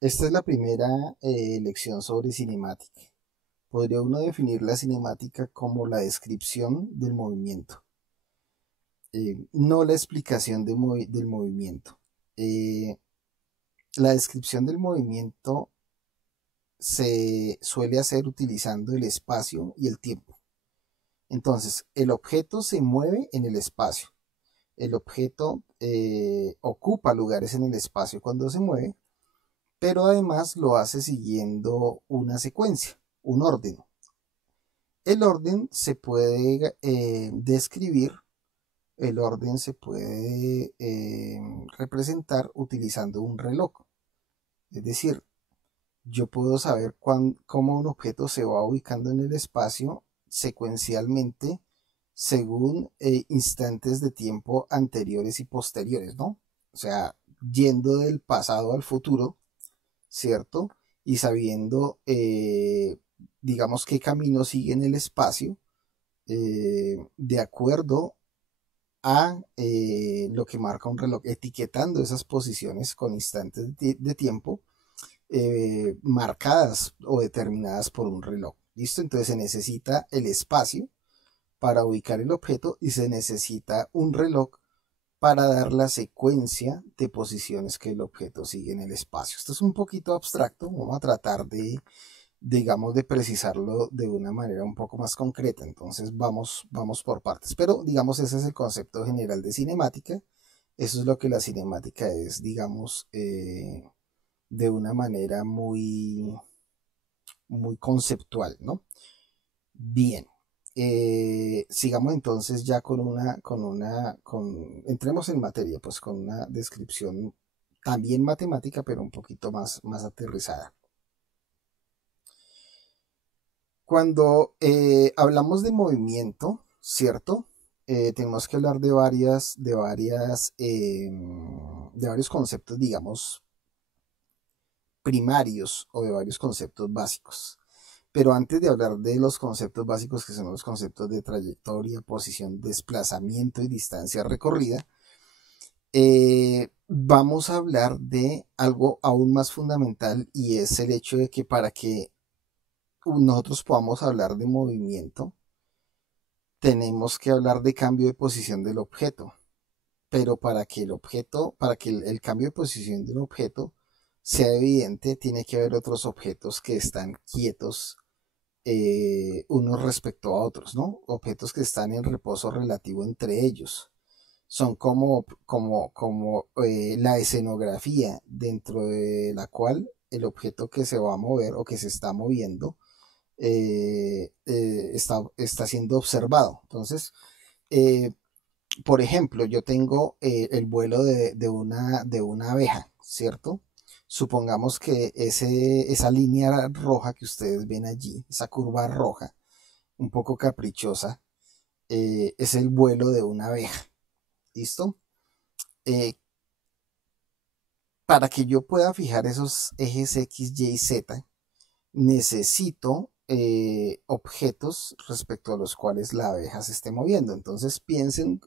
Esta es la primera lección sobre cinemática. Podría uno definir la cinemática como la descripción del movimiento, no la explicación del movimiento. Eh, la descripción del movimiento se suele hacer utilizando el espacio y el tiempo. Entonces, el objeto se mueve en el espacio. El objeto ocupa lugares en el espacio cuando se mueve, pero además lo hace siguiendo una secuencia, un orden. El orden se puede describir, el orden se puede representar utilizando un reloj. Es decir, yo puedo saber cómo un objeto se va ubicando en el espacio secuencialmente según instantes de tiempo anteriores y posteriores, ¿no? O sea, yendo del pasado al futuro, ¿cierto? Y sabiendo, digamos, qué camino sigue en el espacio, de acuerdo a lo que marca un reloj, etiquetando esas posiciones con instantes de tiempo marcadas o determinadas por un reloj. ¿Listo? Entonces se necesita el espacio para ubicar el objeto y se necesita un reloj para dar la secuencia de posiciones que el objeto sigue en el espacio. Esto es un poquito abstracto, vamos a tratar de, digamos, de precisarlo de una manera un poco más concreta. Entonces vamos por partes, pero digamos ese es el concepto general de cinemática. Eso es lo que la cinemática es, digamos, de una manera muy conceptual, ¿no? Bien. Sigamos entonces ya entremos en materia, pues con una descripción también matemática, pero un poquito más aterrizada. Cuando hablamos de movimiento, ¿cierto? Tenemos que hablar de varios conceptos, digamos, primarios o de varios conceptos básicos. Pero antes de hablar de los conceptos básicos, que son los conceptos de trayectoria, posición, desplazamiento y distancia recorrida, vamos a hablar de algo aún más fundamental, y es el hecho de que para que nosotros podamos hablar de movimiento, tenemos que hablar de cambio de posición del objeto. Pero para que el cambio de posición de un objeto sea evidente, tiene que haber otros objetos que están quietos unos respecto a otros, ¿no? Objetos que están en reposo relativo entre ellos. Son como la escenografía dentro de la cual el objeto que se va a mover o que se está moviendo está siendo observado. Entonces, eh, por ejemplo, yo tengo el vuelo de una abeja, ¿cierto? Supongamos que esa línea roja que ustedes ven allí, esa curva roja, un poco caprichosa, es el vuelo de una abeja. ¿Listo? Eh, para que yo pueda fijar esos ejes X, Y, Z, necesito objetos respecto a los cuales la abeja se esté moviendo. Entonces piensen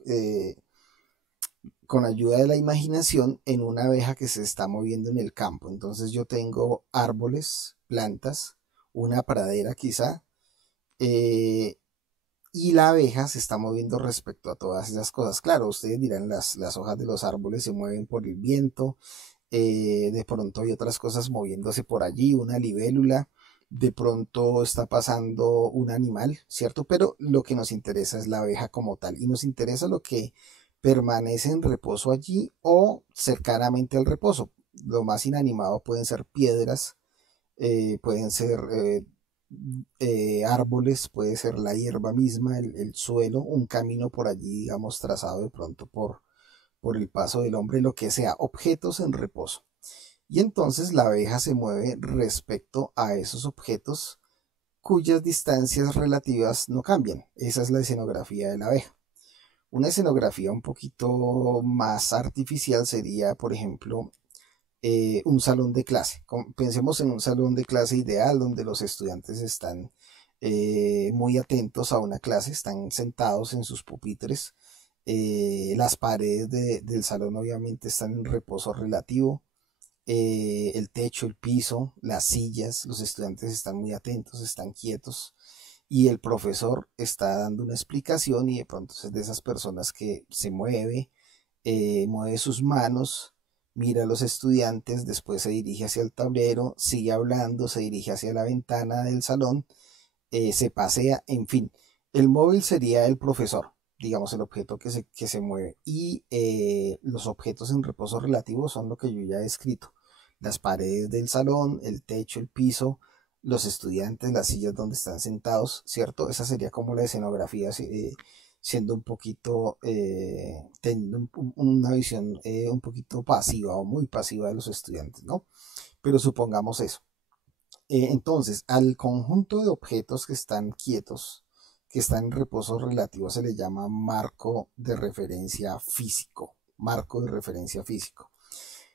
con ayuda de la imaginación en una abeja que se está moviendo en el campo. Entonces yo tengo árboles, plantas, una pradera quizá, eh, y la abeja se está moviendo respecto a todas esas cosas. Claro, ustedes dirán, las hojas de los árboles se mueven por el viento, de pronto hay otras cosas moviéndose por allí, una libélula, de pronto está pasando un animal, ¿cierto? Pero lo que nos interesa es la abeja como tal y nos interesa lo que permanece en reposo allí o cercanamente al reposo. Lo más inanimado pueden ser piedras, pueden ser árboles, puede ser la hierba misma, el suelo, un camino por allí, digamos, trazado de pronto por el paso del hombre, lo que sea, objetos en reposo. Y entonces la abeja se mueve respecto a esos objetos cuyas distancias relativas no cambian. Esa es la escenografía de la abeja. Una escenografía un poquito más artificial sería, por ejemplo, un salón de clase. Pensemos en un salón de clase ideal donde los estudiantes están muy atentos a una clase, están sentados en sus pupitres. Las paredes del salón obviamente están en reposo relativo. el techo, el piso, las sillas, los estudiantes están muy atentos, están quietos y el profesor está dando una explicación y de pronto es de esas personas que se mueve, mueve sus manos, mira a los estudiantes, después se dirige hacia el tablero, sigue hablando, se dirige hacia la ventana del salón, se pasea, en fin. El móvil sería el profesor, digamos, el objeto que se mueve. Y los objetos en reposo relativo son lo que yo ya he escrito. Las paredes del salón, el techo, el piso, los estudiantes, las sillas donde están sentados, ¿cierto? Esa sería como la escenografía, siendo un poquito, teniendo una visión un poquito pasiva o muy pasiva de los estudiantes, ¿no? Pero supongamos eso. Entonces, al conjunto de objetos que están quietos, que están en reposo relativo, se le llama marco de referencia físico. Marco de referencia físico.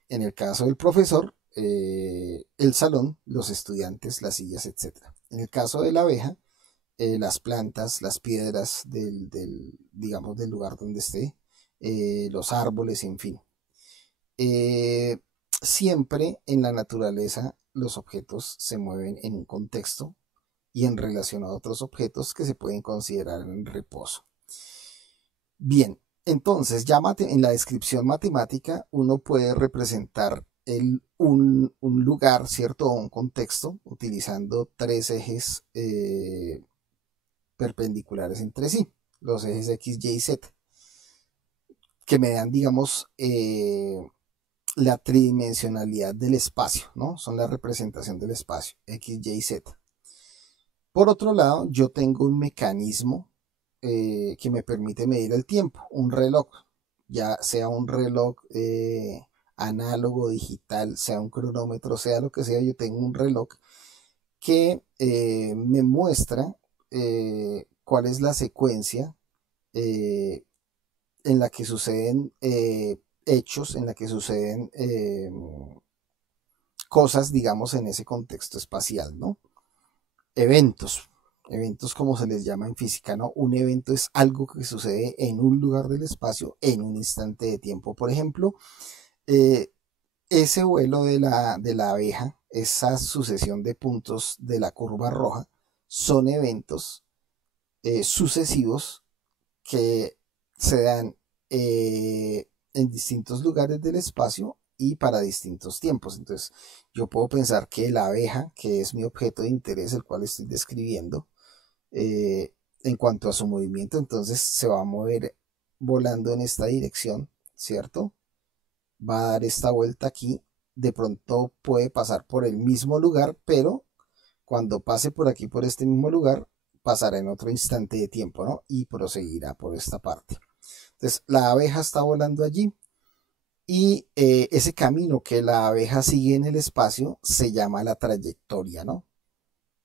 En el caso del profesor, el salón, los estudiantes, las sillas, etc. En el caso de la abeja, las plantas, las piedras digamos, del lugar donde esté, los árboles, en fin. Siempre en la naturaleza los objetos se mueven en un contexto y en relación a otros objetos que se pueden considerar en reposo. Bien, entonces ya en la descripción matemática uno puede representar un lugar, ¿cierto? O un contexto utilizando tres ejes perpendiculares entre sí, los ejes X, Y y Z, que me dan, digamos, la tridimensionalidad del espacio, ¿no? Son la representación del espacio, X, Y, Z. Por otro lado, yo tengo un mecanismo que me permite medir el tiempo, un reloj, ya sea un reloj análogo, digital, sea un cronómetro, sea lo que sea, yo tengo un reloj que me muestra cuál es la secuencia en la que suceden hechos, en la que suceden cosas, digamos, en ese contexto espacial, ¿no? Eventos, eventos como se les llama en física, ¿no? Un evento es algo que sucede en un lugar del espacio en un instante de tiempo. Por ejemplo, ese vuelo de la abeja, esa sucesión de puntos de la curva roja, son eventos sucesivos que se dan en distintos lugares del espacio y para distintos tiempos. Entonces, yo puedo pensar que la abeja, que es mi objeto de interés, el cual estoy describiendo, en cuanto a su movimiento, entonces se va a mover volando en esta dirección, ¿cierto? Va a dar esta vuelta aquí, de pronto puede pasar por el mismo lugar, pero cuando pase por aquí, por este mismo lugar, pasará en otro instante de tiempo, ¿no? Y proseguirá por esta parte. Entonces, la abeja está volando allí y ese camino que la abeja sigue en el espacio se llama la trayectoria, ¿no?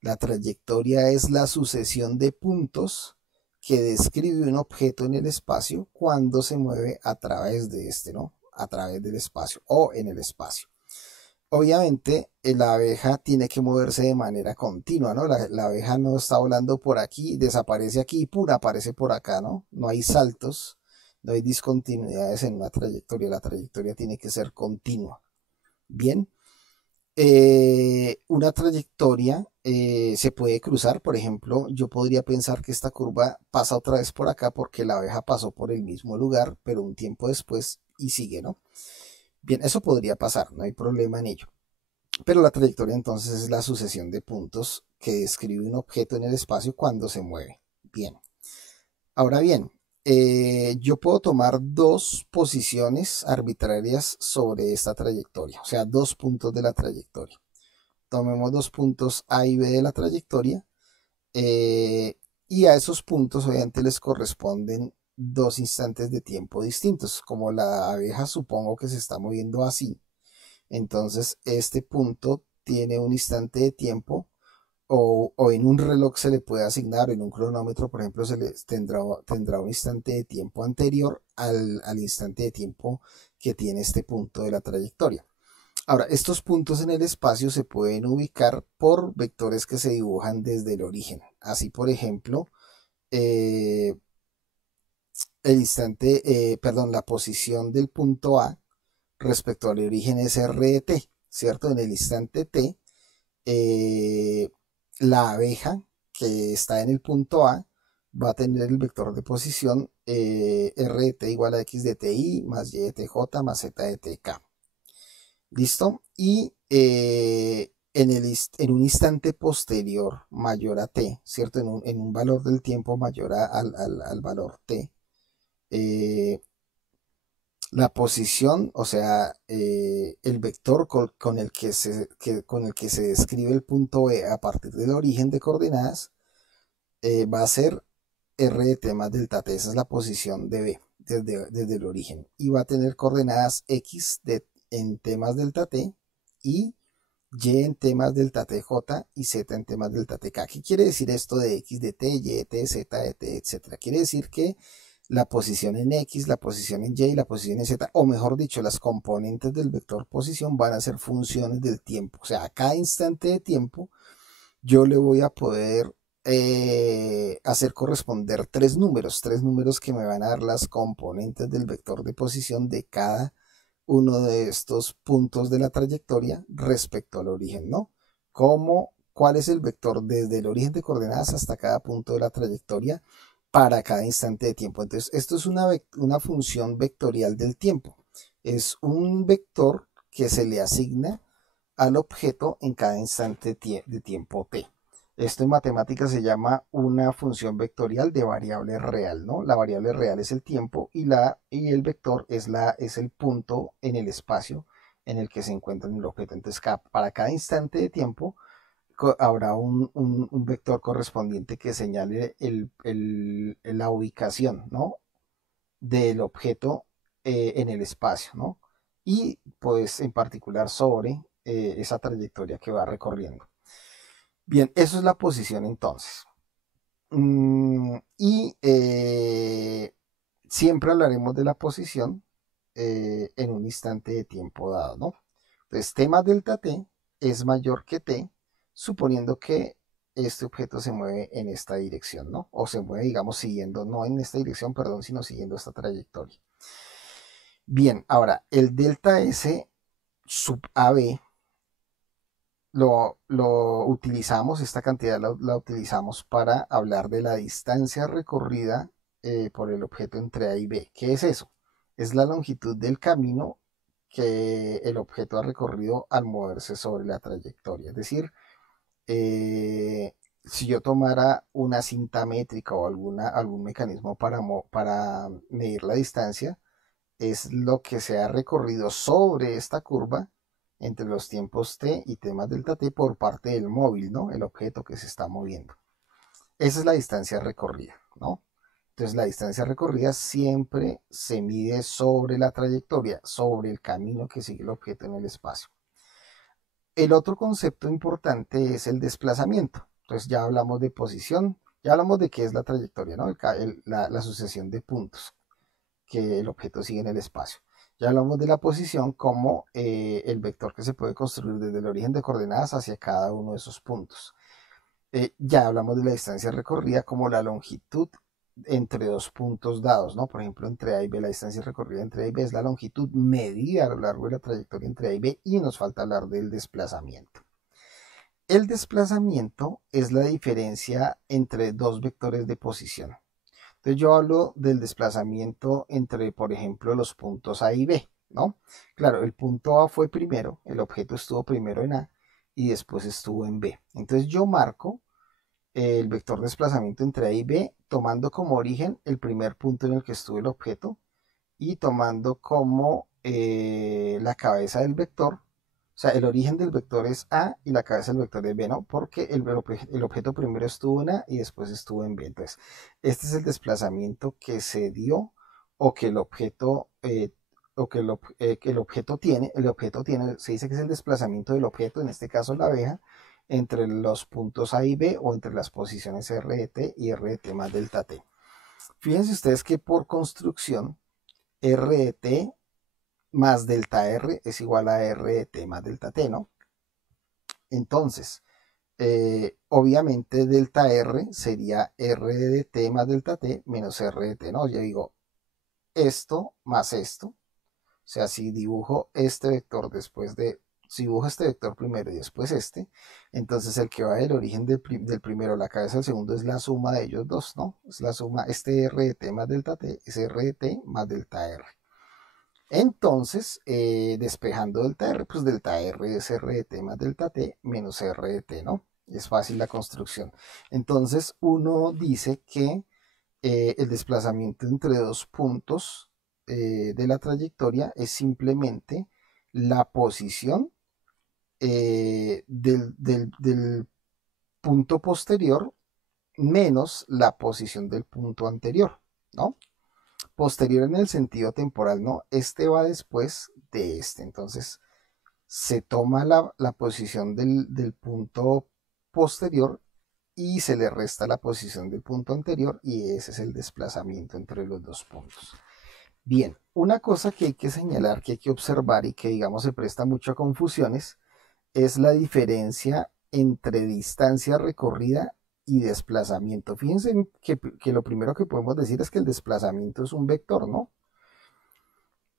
La trayectoria es la sucesión de puntos que describe un objeto en el espacio cuando se mueve a través de este, ¿no? A través del espacio o en el espacio. Obviamente, la abeja tiene que moverse de manera continua, ¿no? La abeja no está volando por aquí, desaparece aquí y pura aparece por acá, ¿no? No hay saltos, no hay discontinuidades en una trayectoria. La trayectoria tiene que ser continua. Bien. Una trayectoria se puede cruzar, por ejemplo, yo podría pensar que esta curva pasa otra vez por acá porque la abeja pasó por el mismo lugar, pero un tiempo después y sigue, ¿no? Bien, eso podría pasar, no hay problema en ello. Pero la trayectoria entonces es la sucesión de puntos que describe un objeto en el espacio cuando se mueve. Bien. Ahora bien, yo puedo tomar dos posiciones arbitrarias sobre esta trayectoria, o sea, dos puntos de la trayectoria. Tomemos dos puntos A y B de la trayectoria y a esos puntos obviamente les corresponden dos instantes de tiempo distintos. Como la abeja supongo que se está moviendo así, entonces este punto tiene un instante de tiempo o en un reloj se le puede asignar, en un cronómetro, por ejemplo, tendrá un instante de tiempo anterior al instante de tiempo que tiene este punto de la trayectoria. Ahora, estos puntos en el espacio se pueden ubicar por vectores que se dibujan desde el origen. Así, por ejemplo, el instante, perdón, la posición del punto A respecto al origen es r de t. ¿cierto? En el instante t, la abeja que está en el punto A va a tener el vector de posición r de t igual a x de ti más y de tj más z de tk. ¿Listo? Y en un instante posterior mayor a t, ¿cierto? En un valor del tiempo mayor al valor t, la posición, o sea, el vector con el que se describe el punto E a partir del origen de coordenadas, va a ser r de t más delta t. Esa es la posición de B desde el origen. Y va a tener coordenadas x en t más delta t y y en t más delta tj y z en t más delta tk. ¿Qué quiere decir esto de x de t, y de t, z de t, etcétera? Quiere decir que la posición en x, la posición en y y la posición en z, o mejor dicho, las componentes del vector posición van a ser funciones del tiempo. O sea, a cada instante de tiempo yo le voy a poder hacer corresponder tres números que me van a dar las componentes del vector de posición de cada uno de estos puntos de la trayectoria respecto al origen, ¿no? ¿Cuál es el vector desde el origen de coordenadas hasta cada punto de la trayectoria para cada instante de tiempo? Entonces, esto es una función vectorial del tiempo. Es un vector que se le asigna al objeto en cada instante de tiempo t. Esto en matemáticas se llama una función vectorial de variable real, ¿no? La variable real es el tiempo y el vector es el punto en el espacio en el que se encuentra el objeto. Entonces, para cada instante de tiempo habrá un vector correspondiente que señale la ubicación, ¿no? Del objeto en el espacio, ¿no? Y pues en particular sobre esa trayectoria que va recorriendo. Bien, eso es la posición entonces. Y siempre hablaremos de la posición en un instante de tiempo dado, ¿no? Entonces, t más delta t es mayor que t, suponiendo que este objeto se mueve en esta dirección, ¿no? O se mueve, digamos, siguiendo, no en esta dirección, perdón, sino siguiendo esta trayectoria. Bien, ahora, el delta s sub AB lo utilizamos, esta cantidad la utilizamos para hablar de la distancia recorrida por el objeto entre A y B. ¿Qué es eso? Es la longitud del camino que el objeto ha recorrido al moverse sobre la trayectoria. Es decir, si yo tomara una cinta métrica o algún mecanismo para medir la distancia, es lo que se ha recorrido sobre esta curva entre los tiempos t y t más delta t por parte del móvil, ¿no? El objeto que se está moviendo. Esa es la distancia recorrida, ¿no? Entonces la distancia recorrida siempre se mide sobre la trayectoria, sobre el camino que sigue el objeto en el espacio. El otro concepto importante es el desplazamiento. Entonces ya hablamos de posición, ya hablamos de qué es la trayectoria, ¿no? La sucesión de puntos que el objeto sigue en el espacio. Ya hablamos de la posición como el vector que se puede construir desde el origen de coordenadas hacia cada uno de esos puntos. Ya hablamos de la distancia recorrida como la longitud entre dos puntos dados, ¿no? Por ejemplo, entre A y B, la distancia recorrida entre A y B es la longitud medida a lo largo de la trayectoria entre A y B, y nos falta hablar del desplazamiento. El desplazamiento es la diferencia entre dos vectores de posición. Entonces yo hablo del desplazamiento entre, por ejemplo, los puntos A y B, ¿no? Claro, el punto A fue primero, el objeto estuvo primero en A y después estuvo en B. Entonces yo marco el vector de desplazamiento entre A y B tomando como origen el primer punto en el que estuvo el objeto y tomando como la cabeza del vector. O sea, el origen del vector es A y la cabeza del vector es B, ¿no? Porque el objeto primero estuvo en A y después estuvo en B. Entonces, este es el desplazamiento que se dio o que el objeto, que el objeto tiene. El objeto tiene, se dice que es el desplazamiento del objeto, en este caso la abeja, entre los puntos A y B o entre las posiciones R de T y R de T más delta T. Fíjense ustedes que por construcción, R de T más delta R es igual a R de T más delta T, ¿no? Entonces, obviamente delta R sería R de T más delta T menos R de T, ¿no? Yo digo esto más esto. O sea, si dibujo este vector después de si dibujo este vector primero y después este, entonces el que va del origen del primero a la cabeza del segundo es la suma de ellos dos, ¿no? Es la suma, este r de t más delta t es r de t más delta r. Entonces, despejando delta r, pues delta r es r de t más delta t menos r de t, ¿no? Es fácil la construcción. Entonces, uno dice que el desplazamiento entre dos puntos de la trayectoria es simplemente la posición del punto posterior menos la posición del punto anterior, ¿no? Posterior en el sentido temporal, ¿no? Este va después de este. Entonces, se toma la posición del punto posterior y se le resta la posición del punto anterior y ese es el desplazamiento entre los dos puntos. Bien, una cosa que hay que señalar, que hay que observar y que digamos se presta mucho a confusiones es la diferencia entre distancia recorrida y desplazamiento. Fíjense que lo primero que podemos decir es que el desplazamiento es un vector, ¿no?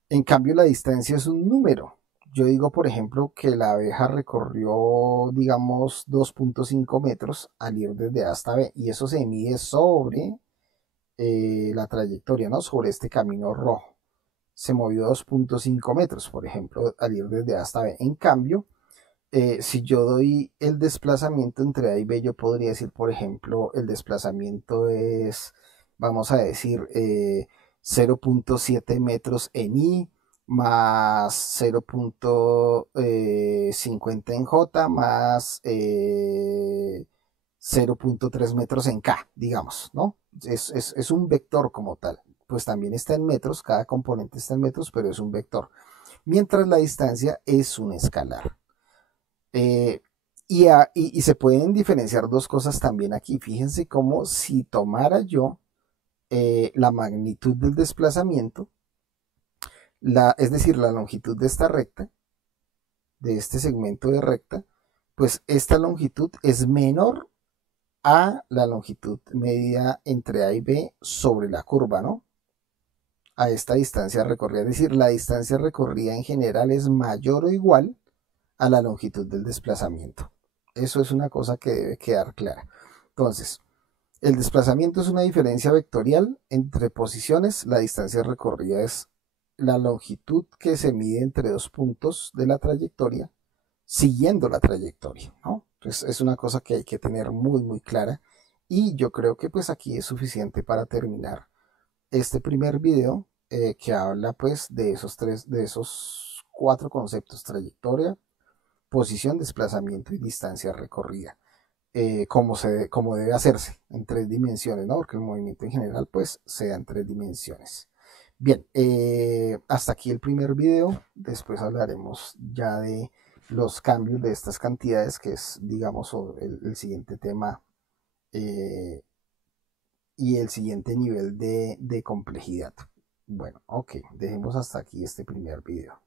En cambio, la distancia es un número. Yo digo, por ejemplo, que la abeja recorrió, digamos, 2.5 metros al ir desde A hasta B, y eso se mide sobre la trayectoria, ¿no? Sobre este camino rojo. Se movió 2.5 metros, por ejemplo, al ir desde A hasta B. En cambio, si yo doy el desplazamiento entre A y B, yo podría decir, por ejemplo, el desplazamiento es, vamos a decir, 0.7 metros en I más 0.50 en J más 0.3 metros en K, digamos, ¿no? Es un vector como tal. Pues también está en metros, cada componente está en metros, pero es un vector. Mientras la distancia es un escalar. Y se pueden diferenciar dos cosas también aquí. Fíjense cómo si tomara yo la magnitud del desplazamiento, es decir, la longitud de esta recta, de este segmento de recta, pues esta longitud es menor a la longitud medida entre A y B sobre la curva, ¿no? A esta distancia recorrida. Es decir, la distancia recorrida en general es mayor o igual a la longitud del desplazamiento. Eso es una cosa que debe quedar clara. Entonces, el desplazamiento es una diferencia vectorial entre posiciones. La distancia recorrida es la longitud que se mide entre dos puntos de la trayectoria siguiendo la trayectoria, ¿no? Entonces, es una cosa que hay que tener muy, muy clara. Y yo creo que pues aquí es suficiente para terminar este primer video que habla pues de esos cuatro conceptos: trayectoria, posición, desplazamiento y distancia recorrida, como debe hacerse en tres dimensiones, ¿no? Porque el movimiento en general pues se da en tres dimensiones. Bien, hasta aquí el primer video. Después hablaremos ya de los cambios de estas cantidades, que es, digamos, el siguiente tema y el siguiente nivel de complejidad. Bueno, ok, dejemos hasta aquí este primer video.